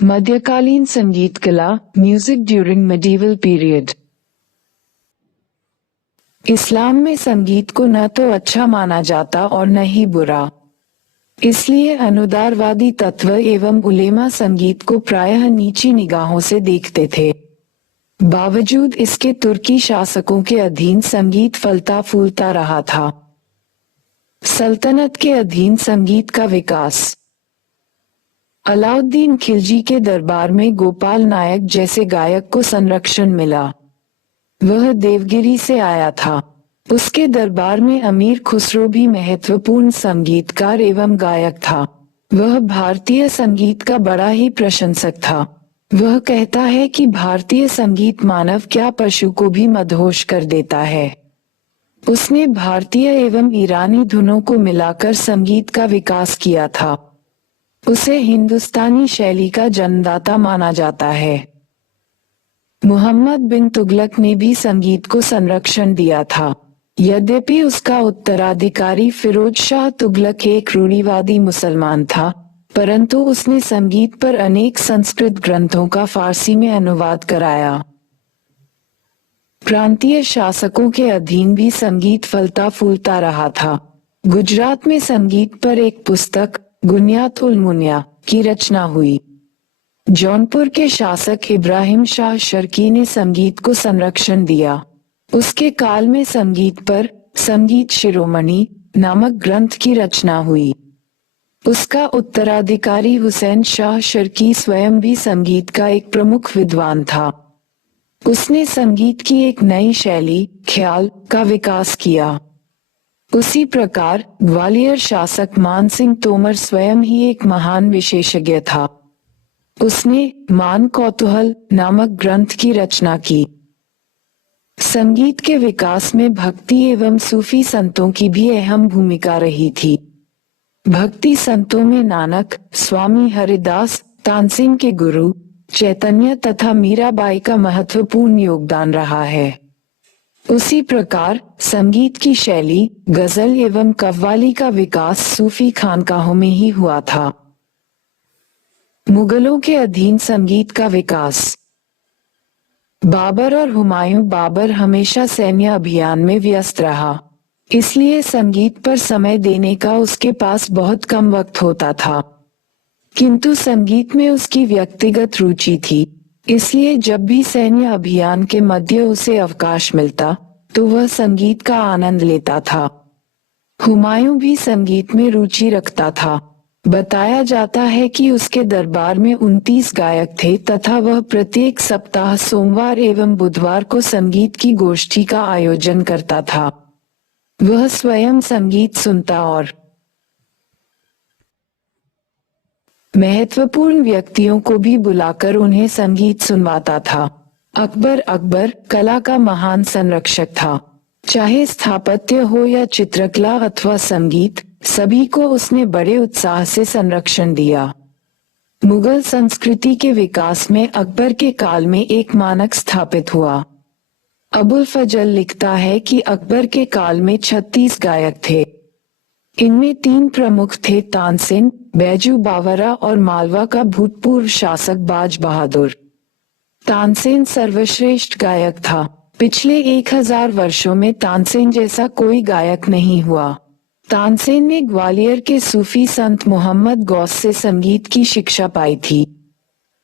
मध्यकालीन संगीत कला, म्यूजिक ड्यूरिंग मेडिवल पीरियड। इस्लाम में संगीत को न तो अच्छा माना जाता और न ही बुरा। इसलिए अनुदारवादी तत्व एवं उलेमा संगीत को प्रायः नीची निगाहों से देखते थे। बावजूद इसके तुर्की शासकों के अधीन संगीत फलता फूलता रहा था। सल्तनत के अधीन संगीत का विकास। अलाउद्दीन खिलजी के दरबार में गोपाल नायक जैसे गायक को संरक्षण मिला। वह देवगिरी से आया था। उसके दरबार में अमीर खुसरो भी महत्वपूर्ण संगीतकार एवं गायक था। वह भारतीय संगीत का बड़ा ही प्रशंसक था। वह कहता है कि भारतीय संगीत मानव क्या पशु को भी मदहोश कर देता है। उसने भारतीय एवं ईरानी धुनों को मिलाकर संगीत का विकास किया था। उसे हिंदुस्तानी शैली का जन्मदाता माना जाता है। मुहम्मद बिन तुगलक ने भी संगीत को संरक्षण दिया था। यद्यपि उसका उत्तराधिकारी फिरोज शाह तुगलक एक रूढ़िवादी मुसलमान था, परंतु उसने संगीत पर अनेक संस्कृत ग्रंथों का फारसी में अनुवाद कराया। प्रांतीय शासकों के अधीन भी संगीत फलता फूलता रहा था। गुजरात में संगीत पर एक पुस्तक गुनियात उल मुनिया की रचना हुई। जौनपुर के शासक इब्राहिम शाह शर्की ने संगीत को संरक्षण दिया। उसके काल में संगीत पर संगीत शिरोमणि नामक ग्रंथ की रचना हुई। उसका उत्तराधिकारी हुसैन शाह शर्की स्वयं भी संगीत का एक प्रमुख विद्वान था। उसने संगीत की एक नई शैली ख्याल का विकास किया। उसी प्रकार ग्वालियर शासक मान सिंह तोमर स्वयं ही एक महान विशेषज्ञ था। उसने मान कौतूहल नामक ग्रंथ की रचना की। संगीत के विकास में भक्ति एवं सूफी संतों की भी अहम भूमिका रही थी। भक्ति संतों में नानक, स्वामी हरिदास, तानसेन के गुरु चैतन्य तथा मीराबाई का महत्वपूर्ण योगदान रहा है। उसी प्रकार संगीत की शैली गजल एवं कव्वाली का विकास सूफी खानकाहों में ही हुआ था। मुगलों के अधीन संगीत का विकास। बाबर और हुमायूं। बाबर हमेशा सैन्य अभियान में व्यस्त रहा, इसलिए संगीत पर समय देने का उसके पास बहुत कम वक्त होता था। किंतु संगीत में उसकी व्यक्तिगत रुचि थी, इसलिए जब भी सैन्य अभियान के मध्य उसे अवकाश मिलता तो वह संगीत का आनंद लेता था। हुमायूं भी संगीत में रुचि रखता था। बताया जाता है कि उसके दरबार में 29 गायक थे तथा वह प्रत्येक सप्ताह सोमवार एवं बुधवार को संगीत की गोष्ठी का आयोजन करता था। वह स्वयं संगीत सुनता और महत्वपूर्ण व्यक्तियों को भी बुलाकर उन्हें संगीत सुनवाता था। अकबर कला का महान संरक्षक था। चाहे स्थापत्य हो या चित्रकला अथवा संगीत, सभी को उसने बड़े उत्साह से संरक्षण दिया। मुगल संस्कृति के विकास में अकबर के काल में एक मानक स्थापित हुआ। अबुल फजल लिखता है कि अकबर के काल में 36 गायक थे। इनमें 3 प्रमुख थे, तानसेन, बैजू बावरा और मालवा का भूतपूर्व शासक बाज बहादुर। तानसेन सर्वश्रेष्ठ गायक था। पिछले 1000 वर्षों में तानसेन जैसा कोई गायक नहीं हुआ। तानसेन ने ग्वालियर के सूफी संत मोहम्मद गौस से संगीत की शिक्षा पाई थी।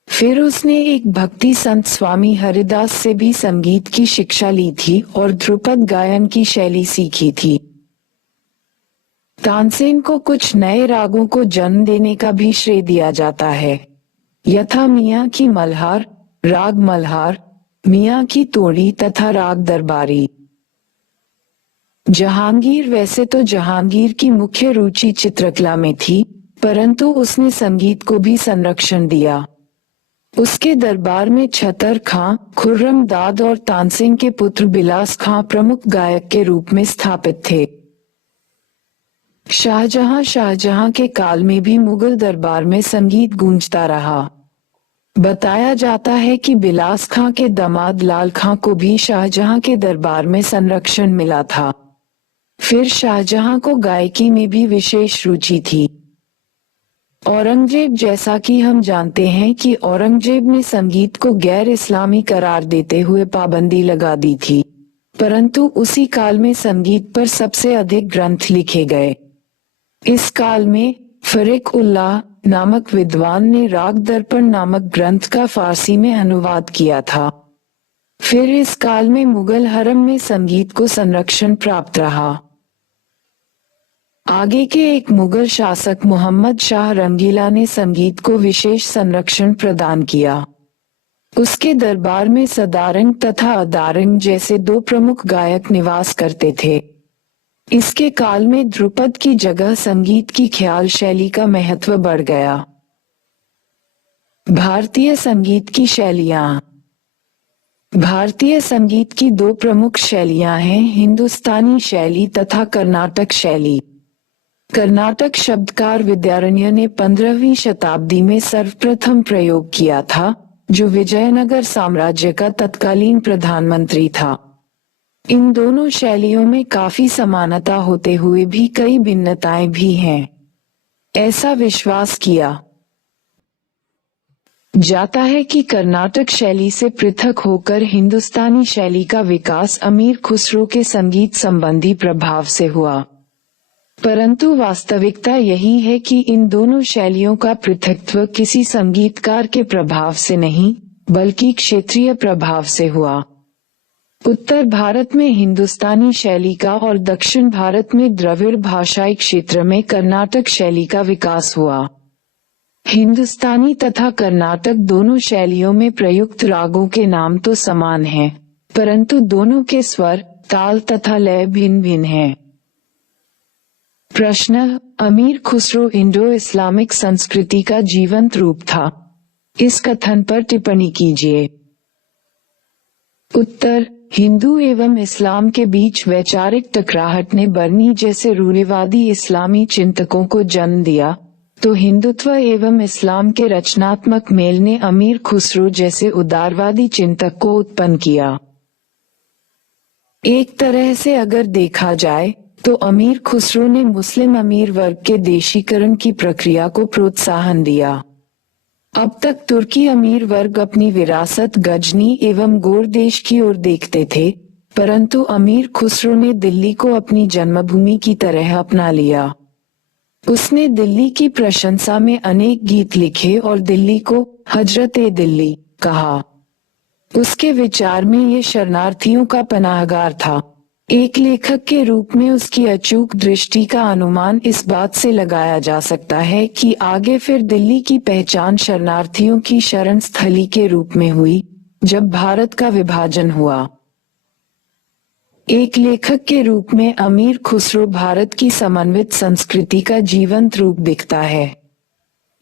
फिर उसने एक भक्ति संत स्वामी हरिदास से भी संगीत की शिक्षा ली थी और ध्रुपद गायन की शैली सीखी थी। तानसेन को कुछ नए रागों को जन्म देने का भी श्रेय दिया जाता है, यथा मियां की मल्हार, राग मल्हार, मियां की तोड़ी तथा राग दरबारी। जहांगीर। वैसे तो जहांगीर की मुख्य रुचि चित्रकला में थी, परंतु उसने संगीत को भी संरक्षण दिया। उसके दरबार में छतर खां, खुर्रम दाद और तानसेन के पुत्र बिलास खां प्रमुख गायक के रूप में स्थापित थे। शाहजहां के काल में भी मुगल दरबार में संगीत गूंजता रहा। बताया जाता है कि बिलास खां के दामाद लाल खां को भी शाहजहां के दरबार में संरक्षण मिला था। फिर शाहजहां को गायकी में भी विशेष रुचि थी। औरंगजेब, जैसा कि हम जानते हैं कि औरंगजेब ने संगीत को गैर इस्लामी करार देते हुए पाबंदी लगा दी थी, परंतु उसी काल में संगीत पर सबसे अधिक ग्रंथ लिखे गए। इस काल में फरीक उल्लाह नामक विद्वान ने राग दर्पण नामक ग्रंथ का फारसी में अनुवाद किया था। फिर इस काल में मुगल हरम में संगीत को संरक्षण प्राप्त रहा। आगे के एक मुगल शासक मोहम्मद शाह रंगीला ने संगीत को विशेष संरक्षण प्रदान किया। उसके दरबार में सदारंग तथा अदारंग जैसे दो प्रमुख गायक निवास करते थे। इसके काल में ध्रुपद की जगह संगीत की ख्याल शैली का महत्व बढ़ गया। भारतीय संगीत की शैलियां। भारतीय संगीत की दो प्रमुख शैलियां हैं, हिंदुस्तानी शैली तथा कर्नाटक शैली। कर्नाटक शब्दकार विद्यारण्य ने 15वीं शताब्दी में सर्वप्रथम प्रयोग किया था, जो विजयनगर साम्राज्य का तत्कालीन प्रधानमंत्री था। इन दोनों शैलियों में काफी समानता होते हुए भी कई भिन्नताएं भी हैं। ऐसा विश्वास किया जाता है कि कर्नाटक शैली से पृथक होकर हिंदुस्तानी शैली का विकास अमीर खुसरो के संगीत संबंधी प्रभाव से हुआ, परंतु वास्तविकता यही है कि इन दोनों शैलियों का पृथकत्व किसी संगीतकार के प्रभाव से नहीं, बल्कि क्षेत्रीय प्रभाव से हुआ। उत्तर भारत में हिंदुस्तानी शैली का और दक्षिण भारत में द्रविड़ भाषाई क्षेत्र में कर्नाटक शैली का विकास हुआ। हिंदुस्तानी तथा कर्नाटक दोनों शैलियों में प्रयुक्त रागों के नाम तो समान हैं, परंतु दोनों के स्वर, ताल तथा लय भिन्न भिन्न हैं। प्रश्न: अमीर खुसरो इंडो इस्लामिक संस्कृति का जीवंत रूप था। इस कथन पर टिप्पणी कीजिए। उत्तर: हिंदू एवं इस्लाम के बीच वैचारिक टकराहट ने बरनी जैसे रूढ़िवादी इस्लामी चिंतकों को जन्म दिया, तो हिंदुत्व एवं इस्लाम के रचनात्मक मेल ने अमीर खुसरो जैसे उदारवादी चिंतक को उत्पन्न किया। एक तरह से अगर देखा जाए तो अमीर खुसरो ने मुस्लिम अमीर वर्ग के देशीकरण की प्रक्रिया को प्रोत्साहन दिया। अब तक तुर्की अमीर वर्ग अपनी विरासत गजनी एवं गोर देश की ओर देखते थे, परंतु अमीर खुसरो ने दिल्ली को अपनी जन्मभूमि की तरह अपना लिया। उसने दिल्ली की प्रशंसा में अनेक गीत लिखे और दिल्ली को हजरत-ए दिल्ली कहा। उसके विचार में ये शरणार्थियों का पनाहगार था। एक लेखक के रूप में उसकी अचूक दृष्टि का अनुमान इस बात से लगाया जा सकता है कि आगे फिर दिल्ली की पहचान शरणार्थियों की शरण स्थली के रूप में हुई, जब भारत का विभाजन हुआ। एक लेखक के रूप में अमीर खुसरो भारत की समन्वित संस्कृति का जीवंत रूप दिखता है।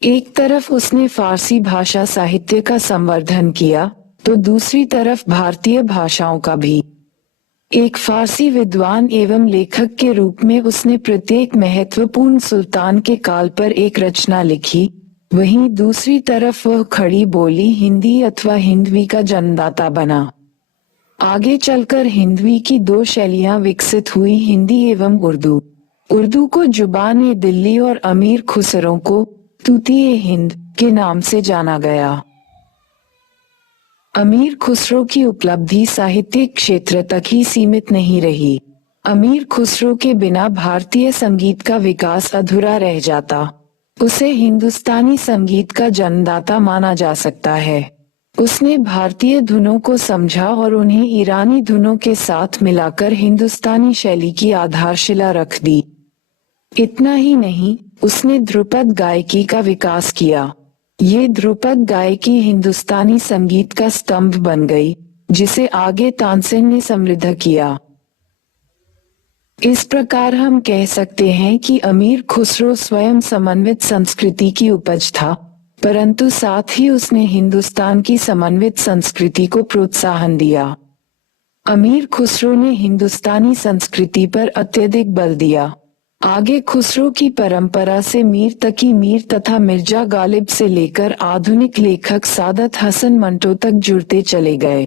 एक तरफ उसने फारसी भाषा साहित्य का संवर्धन किया, तो दूसरी तरफ भारतीय भाषाओं का भी। एक फारसी विद्वान एवं लेखक के रूप में उसने प्रत्येक महत्वपूर्ण सुल्तान के काल पर एक रचना लिखी, वहीं दूसरी तरफ वह खड़ी बोली हिंदी अथवा हिंदवी का जन्मदाता बना। आगे चलकर हिंदवी की दो शैलियां विकसित हुई, हिंदी एवं उर्दू। उर्दू को जुबान-ए दिल्ली और अमीर खुसरो को तूती-ए हिंद के नाम से जाना गया। अमीर खुसरो की उपलब्धि साहित्यिक क्षेत्र तक ही सीमित नहीं रही। अमीर खुसरो के बिना भारतीय संगीत का विकास अधूरा रह जाता। उसे हिंदुस्तानी संगीत का जन्मदाता माना जा सकता है। उसने भारतीय धुनों को समझा और उन्हें ईरानी धुनों के साथ मिलाकर हिंदुस्तानी शैली की आधारशिला रख दी। इतना ही नहीं, उसने ध्रुपद गायकी का विकास किया। ये ध्रुपद गायकी हिंदुस्तानी संगीत का स्तंभ बन गई, जिसे आगे तानसेन ने समृद्ध किया। इस प्रकार हम कह सकते हैं कि अमीर खुसरो स्वयं समन्वित संस्कृति की उपज था, परंतु साथ ही उसने हिंदुस्तान की समन्वित संस्कृति को प्रोत्साहन दिया। अमीर खुसरो ने हिंदुस्तानी संस्कृति पर अत्यधिक बल दिया। आगे खुसरो की परंपरा से मीर तकी मीर तथा मिर्जा गालिब से लेकर आधुनिक लेखक सादत हसन मंटो तक जुड़ते चले गए।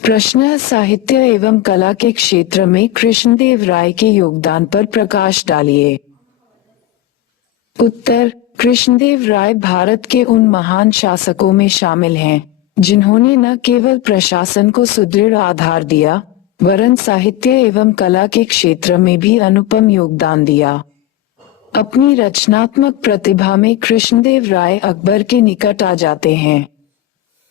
प्रश्न: साहित्य एवं कला के क्षेत्र में कृष्णदेव राय के योगदान पर प्रकाश डालिए। उत्तर, कृष्णदेव राय भारत के उन महान शासकों में शामिल हैं, जिन्होंने न केवल प्रशासन को सुदृढ़ आधार दिया, वरन साहित्य एवं कला के क्षेत्र में भी अनुपम योगदान दिया। अपनी रचनात्मक प्रतिभा में कृष्णदेव राय अकबर के निकट आ जाते हैं।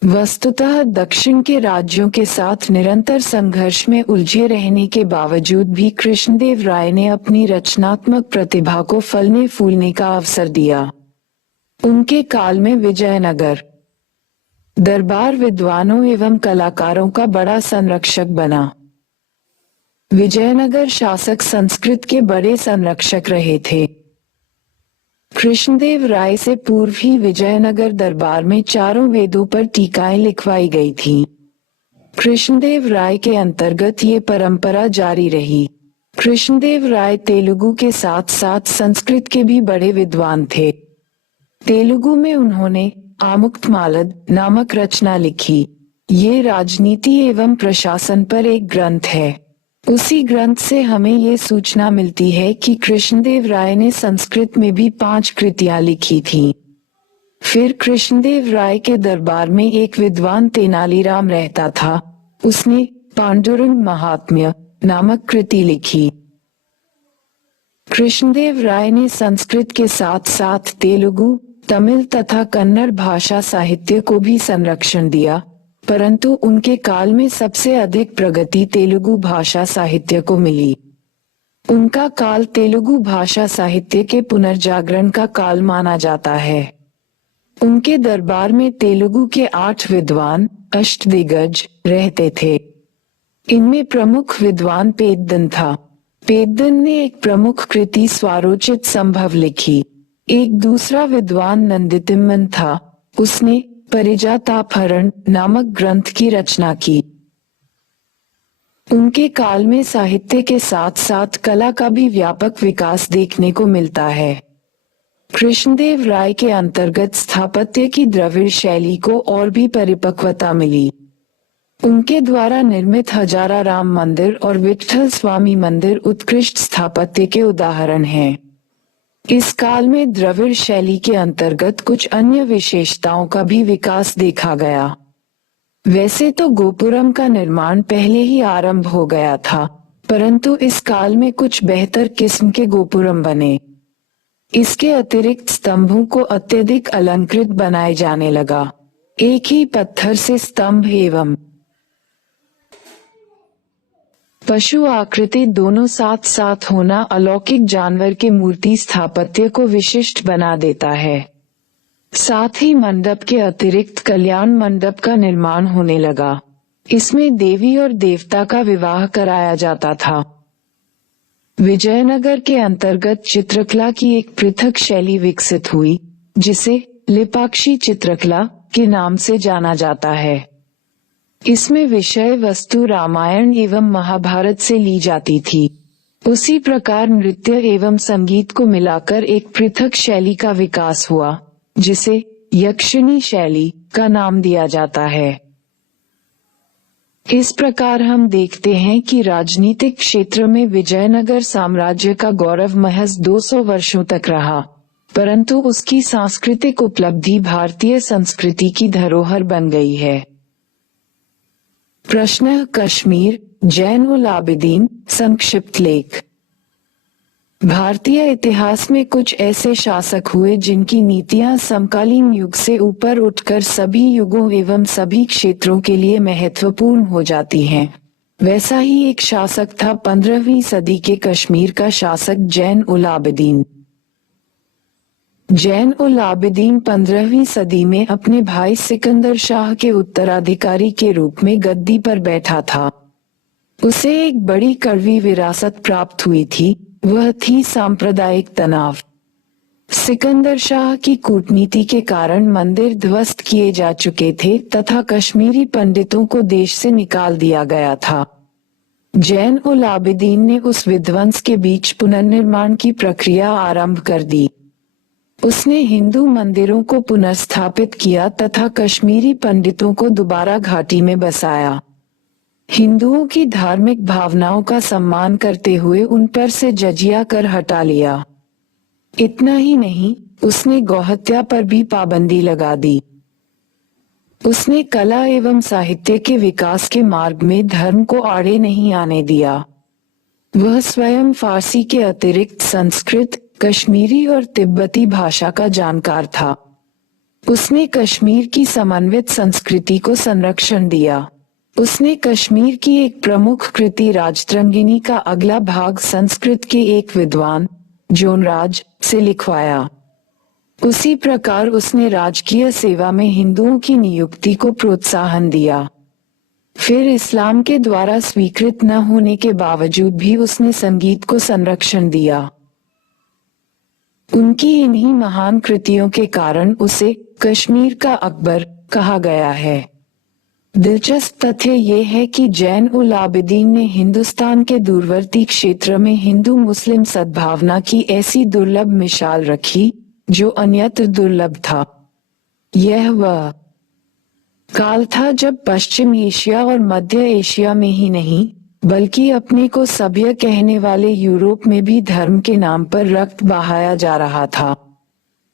वस्तुतः दक्षिण के राज्यों के साथ निरंतर संघर्ष में उलझे रहने के बावजूद भी कृष्णदेव राय ने अपनी रचनात्मक प्रतिभा को फलने फूलने का अवसर दिया। उनके काल में विजयनगर दरबार विद्वानों एवं कलाकारों का बड़ा संरक्षक बना। विजयनगर शासक संस्कृत के बड़े संरक्षक रहे थे। कृष्णदेव राय से पूर्व ही विजयनगर दरबार में चारों वेदों पर टीकाएं लिखवाई गई थीं। कृष्णदेव राय के अंतर्गत ये परंपरा जारी रही। कृष्णदेव राय तेलुगु के साथ साथ संस्कृत के भी बड़े विद्वान थे। तेलुगु में उन्होंने आमुक्तमालद नामक रचना लिखी। ये राजनीति एवं प्रशासन पर एक ग्रंथ है। उसी ग्रंथ से हमें ये सूचना मिलती है कि कृष्णदेव राय ने संस्कृत में भी 5 कृतियां लिखी थीं। फिर कृष्णदेव राय के दरबार में एक विद्वान तेनालीराम रहता था। उसने पांडुरंग महात्म्य नामक कृति लिखी। कृष्णदेव राय ने संस्कृत के साथ साथ तेलुगु, तमिल तथा कन्नड़ भाषा साहित्य को भी संरक्षण दिया, परंतु उनके काल में सबसे अधिक प्रगति तेलुगु भाषा साहित्य को मिली। उनका काल तेलुगु भाषा साहित्य के पुनर्जागरण का काल माना जाता है। उनके दरबार में तेलुगु के 8 विद्वान अष्टदिग्गज रहते थे। इनमें प्रमुख विद्वान पेद्दन था। पेद्दन ने एक प्रमुख कृति स्वारोचित संभव लिखी। एक दूसरा विद्वान नंदितिम्मन था। उसने परिजातापहरण नामक ग्रंथ की रचना की। उनके काल में साहित्य के साथ साथ कला का भी व्यापक विकास देखने को मिलता है। कृष्णदेव राय के अंतर्गत स्थापत्य की द्रविड़ शैली को और भी परिपक्वता मिली। उनके द्वारा निर्मित हजारा राम मंदिर और विट्ठल स्वामी मंदिर उत्कृष्ट स्थापत्य के उदाहरण हैं। इस काल में द्रविड़ शैली के अंतर्गत कुछ अन्य विशेषताओं का भी विकास देखा गया। वैसे तो गोपुरम का निर्माण पहले ही आरंभ हो गया था, परंतु इस काल में कुछ बेहतर किस्म के गोपुरम बने। इसके अतिरिक्त स्तंभों को अत्यधिक अलंकृत बनाए जाने लगा। एक ही पत्थर से स्तंभ एवं पशु आकृति दोनों साथ साथ होना अलौकिक जानवर के मूर्ति स्थापत्य को विशिष्ट बना देता है। साथ ही मंडप के अतिरिक्त कल्याण मंडप का निर्माण होने लगा। इसमें देवी और देवता का विवाह कराया जाता था। विजयनगर के अंतर्गत चित्रकला की एक पृथक शैली विकसित हुई, जिसे लिपाक्षी चित्रकला के नाम से जाना जाता है। इसमें विषय वस्तु रामायण एवं महाभारत से ली जाती थी। उसी प्रकार नृत्य एवं संगीत को मिलाकर एक पृथक शैली का विकास हुआ, जिसे यक्षिणी शैली का नाम दिया जाता है। इस प्रकार हम देखते हैं कि राजनीतिक क्षेत्र में विजयनगर साम्राज्य का गौरव महज 200 वर्षों तक रहा, परंतु उसकी सांस्कृतिक उपलब्धि भारतीय संस्कृति की धरोहर बन गई है। प्रश्न कश्मीर जैन उल आबिदीन संक्षिप्त लेख। भारतीय इतिहास में कुछ ऐसे शासक हुए जिनकी नीतियां समकालीन युग से ऊपर उठकर सभी युगों एवं सभी क्षेत्रों के लिए महत्वपूर्ण हो जाती हैं। वैसा ही एक शासक था 15वीं सदी के कश्मीर का शासक जैन उल आबिदीन। जैन उल आबिदीन 15वीं सदी में अपने भाई सिकंदर शाह के उत्तराधिकारी के रूप में गद्दी पर बैठा था। उसे एक बड़ी कड़वी विरासत प्राप्त हुई थी, वह थी सांप्रदायिक तनाव। सिकंदर शाह की कूटनीति के कारण मंदिर ध्वस्त किए जा चुके थे तथा कश्मीरी पंडितों को देश से निकाल दिया गया था। जैन उल आबिदीन ने उस विध्वंस के बीच पुनर्निर्माण की प्रक्रिया आरंभ कर दी। उसने हिंदू मंदिरों को पुनर्स्थापित किया तथा कश्मीरी पंडितों को दोबारा घाटी में बसाया। हिंदुओं की धार्मिक भावनाओं का सम्मान करते हुए उन पर से जजिया कर हटा लिया। इतना ही नहीं, उसने गौहत्या पर भी पाबंदी लगा दी। उसने कला एवं साहित्य के विकास के मार्ग में धर्म को आड़े नहीं आने दिया। वह स्वयं फारसी के अतिरिक्त संस्कृत, कश्मीरी और तिब्बती भाषा का जानकार था। उसने कश्मीर की समन्वित संस्कृति को संरक्षण दिया। उसने कश्मीर की एक प्रमुख कृति राजतरंगिणी का अगला भाग संस्कृत के एक विद्वान जोनराज से लिखवाया। उसी प्रकार उसने राजकीय सेवा में हिंदुओं की नियुक्ति को प्रोत्साहन दिया। फिर इस्लाम के द्वारा स्वीकृत न होने के बावजूद भी उसने संगीत को संरक्षण दिया। उनकी इन्हीं महान कृतियों के कारण उसे कश्मीर का अकबर कहा गया है। दिलचस्प तथ्य ये है कि जैन उल आबिदीन ने हिंदुस्तान के दूरवर्ती क्षेत्र में हिंदू मुस्लिम सद्भावना की ऐसी दुर्लभ मिसाल रखी जो अन्यत्र दुर्लभ था। यह वह काल था जब पश्चिम एशिया और मध्य एशिया में ही नहीं बल्कि अपने को सभ्य कहने वाले यूरोप में भी धर्म के नाम पर रक्त बहाया जा रहा था।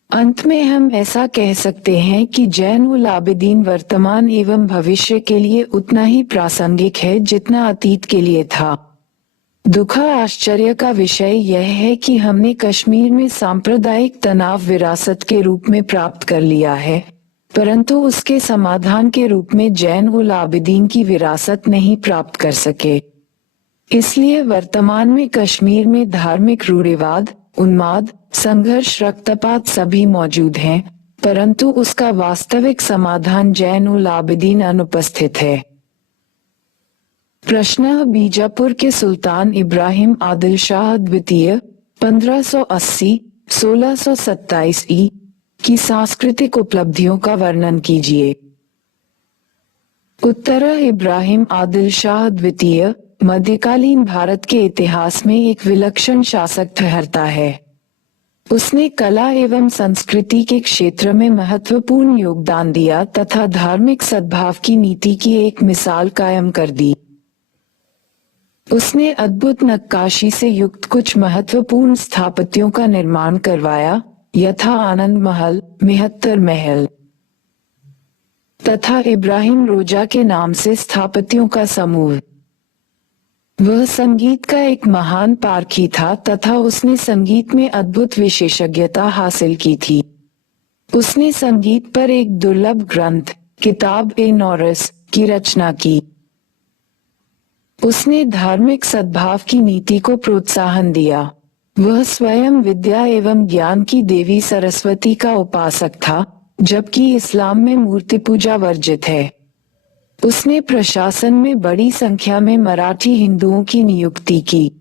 अंत में हम ऐसा कह सकते हैं कि जैन उल आबिदीन वर्तमान एवं भविष्य के लिए उतना ही प्रासंगिक है जितना अतीत के लिए था। दुख आश्चर्य का विषय यह है कि हमने कश्मीर में सांप्रदायिक तनाव विरासत के रूप में प्राप्त कर लिया है, परंतु उसके समाधान के रूप में जैन उल आबिदीन की विरासत नहीं प्राप्त कर सके। इसलिए वर्तमान में कश्मीर में धार्मिक रूढ़िवाद, उन्माद, संघर्ष, रक्तपात सभी मौजूद हैं, परंतु उसका वास्तविक समाधान जैन उल आबिदीन अनुपस्थित है। प्रश्न: बीजापुर के सुल्तान इब्राहिम आदिल शाह द्वितीय 1580-1627 ई की सांस्कृतिक उपलब्धियों का वर्णन कीजिए। उत्तर: इब्राहिम आदिल शाह द्वितीय मध्यकालीन भारत के इतिहास में एक विलक्षण शासक ठहरता है। उसने कला एवं संस्कृति के क्षेत्र में महत्वपूर्ण योगदान दिया तथा धार्मिक सद्भाव की नीति की एक मिसाल कायम कर दी। उसने अद्भुत नक्काशी से युक्त कुछ महत्वपूर्ण स्थापत्यों का निर्माण करवाया, यथा आनंद महल, मेहत्तर महल तथा इब्राहिम रोजा के नाम से स्थापत्यों का समूह। वह संगीत का एक महान पारखी था तथा उसने संगीत में अद्भुत विशेषज्ञता हासिल की थी। उसने संगीत पर एक दुर्लभ ग्रंथ किताब ए नौरस की रचना की। उसने धार्मिक सद्भाव की नीति को प्रोत्साहन दिया। वह स्वयं विद्या एवं ज्ञान की देवी सरस्वती का उपासक था, जबकि इस्लाम में मूर्ति पूजा वर्जित है। उसने प्रशासन में बड़ी संख्या में मराठी हिंदुओं की नियुक्ति की।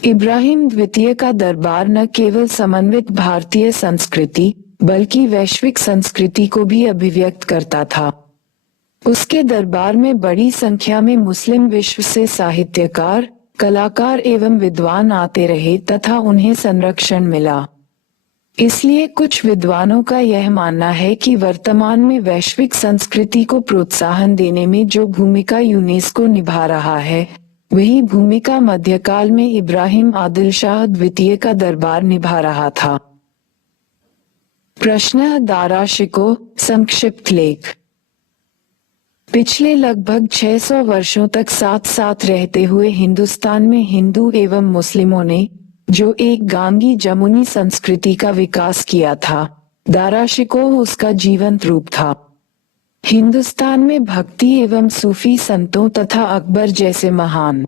इब्राहिम द्वितीय का दरबार न केवल समन्वित भारतीय संस्कृति बल्कि वैश्विक संस्कृति को भी अभिव्यक्त करता था। उसके दरबार में बड़ी संख्या में मुस्लिम विश्व से साहित्यकार, कलाकार एवं विद्वान आते रहे तथा उन्हें संरक्षण मिला। इसलिए कुछ विद्वानों का यह मानना है कि वर्तमान में वैश्विक संस्कृति को प्रोत्साहन देने में जो भूमिका यूनेस्को निभा रहा है, वही भूमिका मध्यकाल में इब्राहिम आदिल शाह द्वितीय का दरबार निभा रहा था। प्रश्न: दारा शिकोह संक्षिप्त लेख। पिछले लगभग 600 वर्षों तक साथ साथ रहते हुए हिंदुस्तान में हिंदू एवं मुस्लिमों ने जो एक गांगी जमुनी संस्कृति का विकास किया था, दारा शिकोह उसका जीवंत रूप था। हिंदुस्तान में भक्ति एवं सूफी संतों तथा अकबर जैसे महान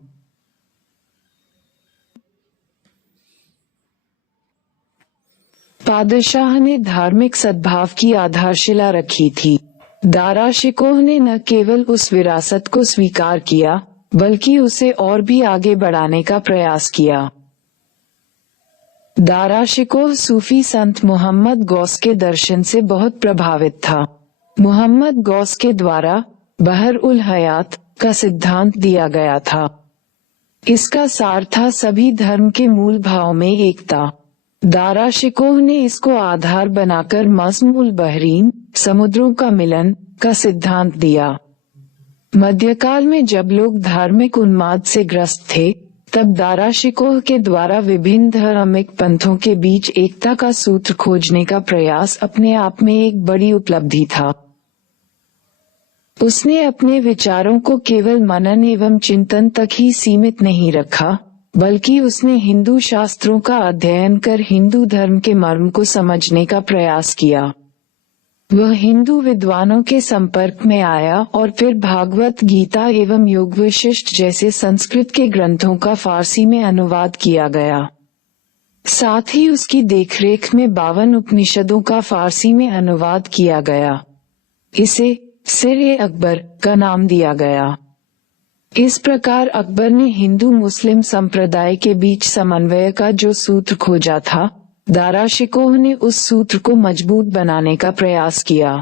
बादशाह ने धार्मिक सद्भाव की आधारशिला रखी थी। दारा शिकोह ने न केवल उस विरासत को स्वीकार किया बल्कि उसे और भी आगे बढ़ाने का प्रयास किया। दारा शिकोह सूफी संत मोहम्मद गौस के दर्शन से बहुत प्रभावित था। मोहम्मद गौस के द्वारा बहर उल हयात का सिद्धांत दिया गया था। इसका सार था सभी धर्म के मूल भाव में एकता। दारा शिकोह ने इसको आधार बनाकर मज़्म उल बहरीन, समुद्रों का मिलन का सिद्धांत दिया। मध्यकाल में जब लोग धार्मिक उन्माद से ग्रस्त थे तब दारा शिकोह के द्वारा विभिन्न धार्मिक पंथों के बीच एकता का सूत्र खोजने का प्रयास अपने आप में एक बड़ी उपलब्धि था। उसने अपने विचारों को केवल मनन एवं चिंतन तक ही सीमित नहीं रखा, बल्कि उसने हिंदू शास्त्रों का अध्ययन कर हिंदू धर्म के मर्म को समझने का प्रयास किया। वह हिंदू विद्वानों के संपर्क में आया और फिर भागवत गीता एवं योग वशिष्ठ जैसे संस्कृत के ग्रंथों का फारसी में अनुवाद किया गया। साथ ही उसकी देखरेख में 52 उपनिषदों का फारसी में अनुवाद किया गया। इसे सिर-ए-अकबर का नाम दिया गया। इस प्रकार अकबर ने हिंदू मुस्लिम संप्रदाय के बीच समन्वय का जो सूत्र खोजा था, दारा शिकोह ने उस सूत्र को मजबूत बनाने का प्रयास किया।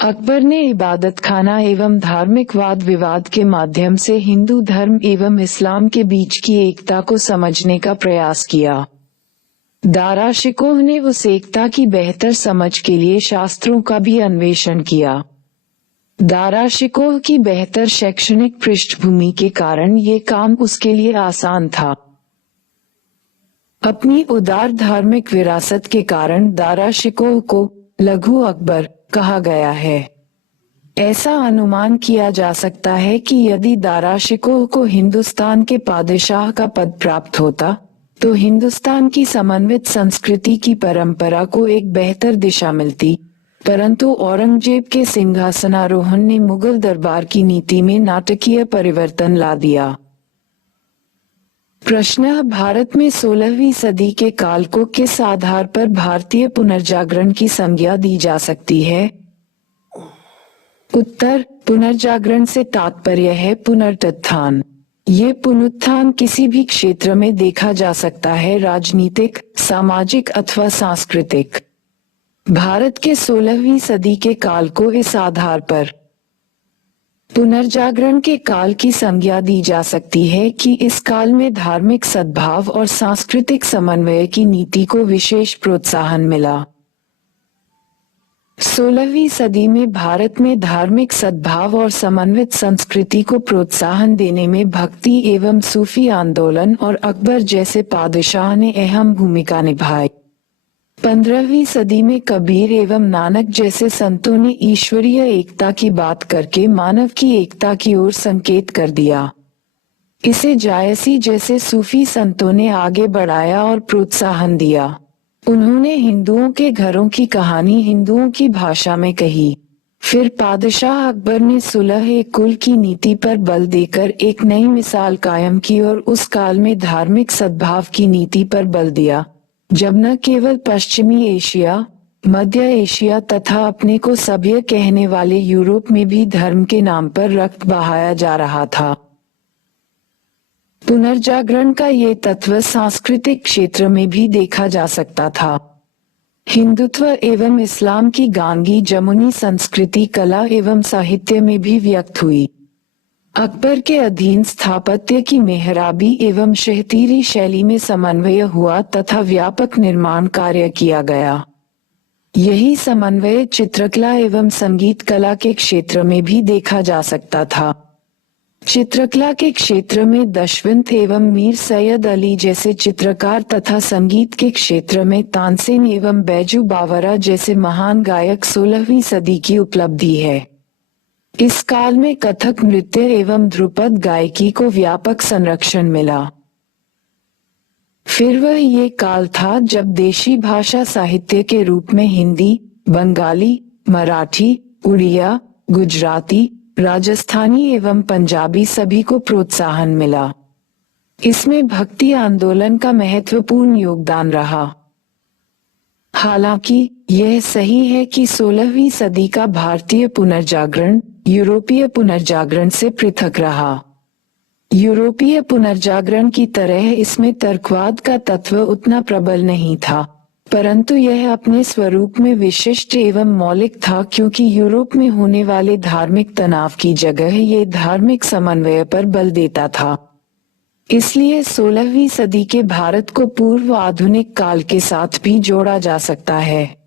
अकबर ने इबादत खाना एवं धार्मिक वाद विवाद के माध्यम से हिंदू धर्म एवं इस्लाम के बीच की एकता को समझने का प्रयास किया। दारा शिकोह ने उस एकता की बेहतर समझ के लिए शास्त्रों का भी अन्वेषण किया। दारा शिकोह की बेहतर शैक्षणिक पृष्ठभूमि के कारण ये काम उसके लिए आसान था। अपनी उदार धार्मिक विरासत के कारण दारा शिकोह को लघु अकबर कहा गया है। ऐसा अनुमान किया जा सकता है कि यदि दारा शिकोह को हिंदुस्तान के पादशाह का पद प्राप्त होता, तो हिंदुस्तान की समन्वित संस्कृति की परंपरा को एक बेहतर दिशा मिलती, परंतु औरंगजेब के सिंहासनारोहण ने मुगल दरबार की नीति में नाटकीय परिवर्तन ला दिया। प्रश्न: भारत में 16वीं सदी के काल को किस आधार पर भारतीय पुनर्जागरण की संज्ञा दी जा सकती है? उत्तर: पुनर्जागरण से तात्पर्य है पुनरुत्थान। ये पुनरुत्थान किसी भी क्षेत्र में देखा जा सकता है, राजनीतिक, सामाजिक अथवा सांस्कृतिक। भारत के 16वीं सदी के काल को इस आधार पर पुनर्जागरण के काल की संज्ञा दी जा सकती है कि इस काल में धार्मिक सद्भाव और सांस्कृतिक समन्वय की नीति को विशेष प्रोत्साहन मिला। 16वीं सदी में भारत में धार्मिक सद्भाव और समन्वित संस्कृति को प्रोत्साहन देने में भक्ति एवं सूफी आंदोलन और अकबर जैसे पादशाह ने अहम भूमिका निभाई। 15वीं सदी में कबीर एवं नानक जैसे संतों ने ईश्वरीय एकता की बात करके मानव की एकता की ओर संकेत कर दिया। इसे जायसी जैसे सूफी संतों ने आगे बढ़ाया और प्रोत्साहन दिया। उन्होंने हिंदुओं के घरों की कहानी हिंदुओं की भाषा में कही। फिर पादशाह अकबर ने सुलह-ए-कुल की नीति पर बल देकर एक नई मिसाल कायम की और उस काल में धार्मिक सद्भाव की नीति पर बल दिया, जब न केवल पश्चिमी एशिया, मध्य एशिया तथा अपने को सभ्य कहने वाले यूरोप में भी धर्म के नाम पर रक्त बहाया जा रहा था। पुनर्जागरण का ये तत्व सांस्कृतिक क्षेत्र में भी देखा जा सकता था। हिंदुत्व एवं इस्लाम की गांगी जमुनी संस्कृति कला एवं साहित्य में भी व्यक्त हुई। अकबर के अधीन स्थापत्य की मेहराबी एवं शहतीरी शैली में समन्वय हुआ तथा व्यापक निर्माण कार्य किया गया। यही समन्वय चित्रकला एवं संगीत कला के क्षेत्र में भी देखा जा सकता था। चित्रकला के क्षेत्र में दशवंत एवं मीर सैयद अली जैसे चित्रकार तथा संगीत के क्षेत्र में तानसेन एवं बैजू बावरा जैसे महान गायक 16वीं सदी की उपलब्धि है। इस काल में कथक नृत्य एवं ध्रुपद गायकी को व्यापक संरक्षण मिला। फिर वह ये काल था जब देशी भाषा साहित्य के रूप में हिंदी, बंगाली, मराठी, उड़िया, गुजराती, राजस्थानी एवं पंजाबी सभी को प्रोत्साहन मिला। इसमें भक्ति आंदोलन का महत्वपूर्ण योगदान रहा। हालांकि यह सही है कि 16वीं सदी का भारतीय पुनर्जागरण यूरोपीय पुनर्जागरण से पृथक रहा। यूरोपीय पुनर्जागरण की तरह इसमें तर्कवाद का तत्व उतना प्रबल नहीं था, परंतु यह अपने स्वरूप में विशिष्ट एवं मौलिक था, क्योंकि यूरोप में होने वाले धार्मिक तनाव की जगह ये धार्मिक समन्वय पर बल देता था। इसलिए 16वीं सदी के भारत को पूर्व आधुनिक काल के साथ भी जोड़ा जा सकता है।